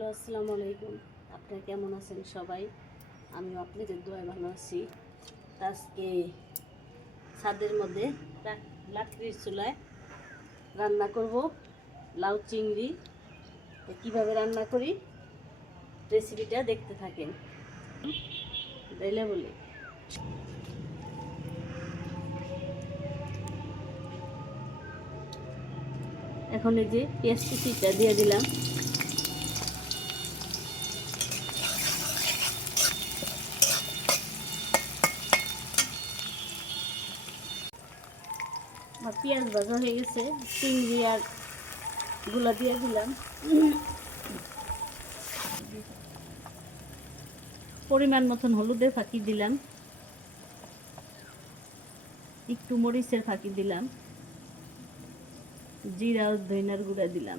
Hello, আসসালামু আলাইকুম। আপনারা কেমন আছেন সবাই? আমিও আপনাদের দোয়ায় ভালো আছি। আজকে ছাদের মধ্যে লাকড়ির চুলায় রান্না করব লাউ চিংড়ি। তো কীভাবে রান্না করি রেসিপিটা দেখতে থাকেন। তাইলে বলি, এখন এই যে পেঁয়াজ কুচিটা দিয়ে দিলাম। আমার পেঁয়াজ ভাজা হয়ে গেছে, চিংড়ি আর গুলা দিয়ে দিলাম। পরিমাণ মতন হলুদের ফাঁকি দিলাম, একটু মরিচের ফাঁকি দিলাম, জিরা ও ধনিয়ার গুঁড়া দিলাম,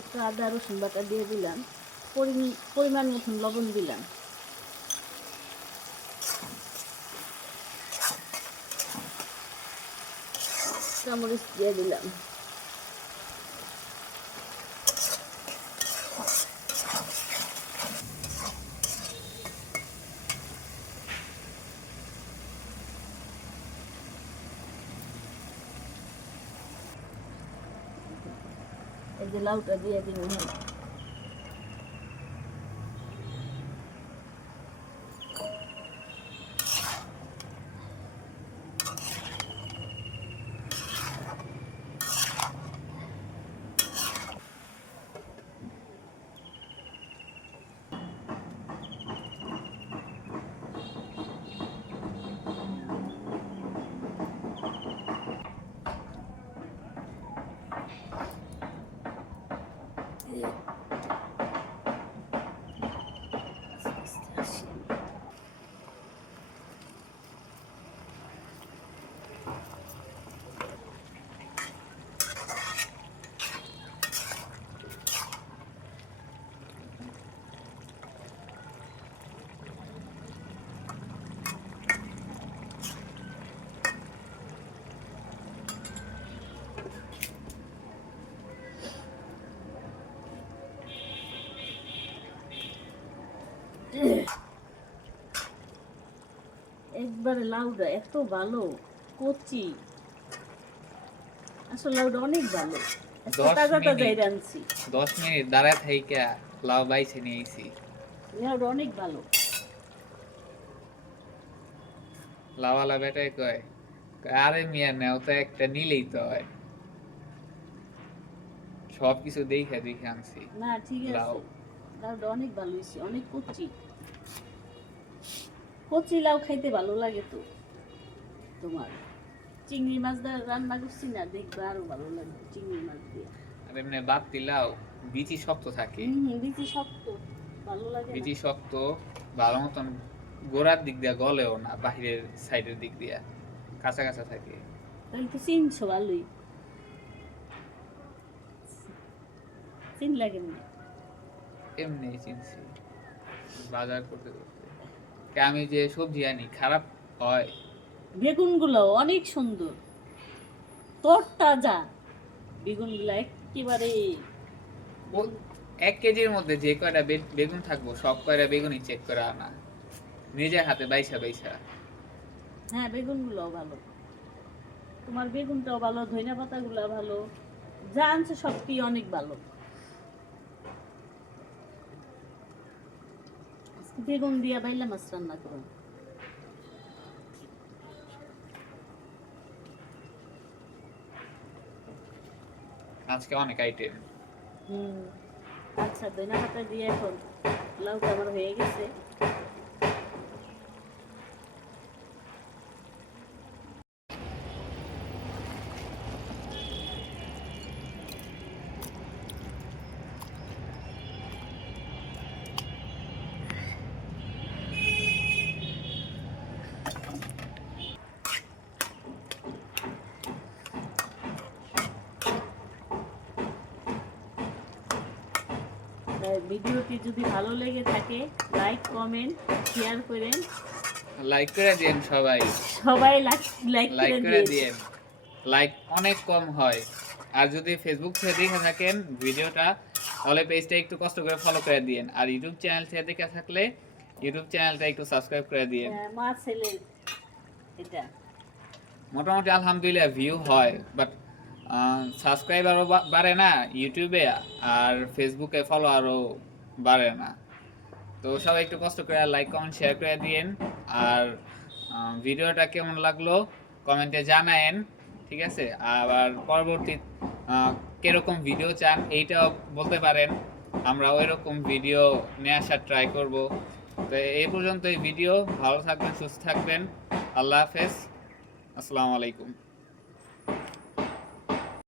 একটু আদা রসুন বাটা দিয়ে দিলাম, পরিমাণ মতন লবণ দিলাম, কাঁচামরিচ দিয়ে দিলাম, এই যে লাউটা দিয়ে দিব। একবারে লাউটা এত ভালো, কচি, আসলে লাউটা অনেক ভালো। 10 মিনিট দাঁড়ায় থাইকা লাউ বাইছে নিয়েছি। লাউটা অনেক ভালো। লাউওয়ালা বেটাই কয়, আরে মিয়া নেও তো একটা নিলেই তো হয়, সবকিছু দেখে দেখে আনছি। না ঠিক আছে, লাউটা অনেক ভালো হয়েছে, অনেক কচি। কচি লাউ খাইতে ভালো লাগে। তো তোমার চিংড়ি মাছ দিয়ে রান্না করছি না, দেখবে আরো ভালো লাগবে চিংড়ি মাছ দিয়ে। আর এমনি বাদ দিলাও বিচি শক্ত থাকে। বিচি শক্ত, ভালো লাগে না। বিচি শক্ত, ভালো মতন গোড়ার দিক দিয়া গলেও না, বাহিরের সাইডের দিক দিয়া কাঁচা কাঁচা থাকে। তাহলে তো চিনছো ভালোই, চিন লাগে না? এমনি চিনছি বাজার করতে করতে। আমি যে সবজি আনি খারাপ হয়? বেগুনগুলো অনেক সুন্দর, তরতাজা বেগুনগুলো একেবারে। 1 কেজির মধ্যে যে কয়টা বেগুন থাকবো সব কয়টা বেগুনই চেক করে আনা, নিজের হাতে বাইছা বাইছা। হ্যাঁ, বেগুনগুলো ভালো, তোমার বেগুনটাও ভালো, ধনিয়া পাতাগুলো ভালো, যা আনছে সবটি অনেক ভালো। বেগুন দিয়া বাইলা মাছ রান্না করুন। আজকে অনেক আইটেম। আচ্ছা, ধনিয়া পাতা দিয়ে এখন লাউটা আমার হয়ে গেছে। ভিডিওটি যদি ভালো লেগে থাকে লাইক কমেন্ট শেয়ার করেন, লাইক করে দিন সবাই, সবাই লাইক লাইক লাইক করে করে দিয়ে দিন। লাইক অনেক কম হয়। আর যদি ফেসবুক থেকে দেখে থাকেন ভিডিওটা, তাহলে পেজটা একটু কষ্ট করে ফলো করে দিন। আর ইউটিউব চ্যানেল থেকে দেখে থাকলে ইউটিউব চ্যানেলটা একটু সাবস্ক্রাইব করে দিন। মা ছেলের এটা মোটামুটি আলহামদুলিল্লাহ ভিউ হয়, বাট সাবস্ক্রাইবারও বাড়ে না ইউটিউবে, আর ফেসবুকে ফলো আরও বাড়ে না। তো সবাই একটু কষ্ট করে লাইক কমেন্ট শেয়ার করে দিন। আর ভিডিওটা কেমন লাগলো কমেন্টে জানায়েন, ঠিক আছে? আবার পরবর্তী কিরকম ভিডিও চান এইটাও বলতে পারেন, আমরা ওই রকম ভিডিও নিয়ে আসার ট্রাই করব। তো এই পর্যন্ত এই ভিডিও। ভালো থাকবেন, সুস্থ থাকবেন। আল্লাহ হাফেজ, আসসালামু আলাইকুম।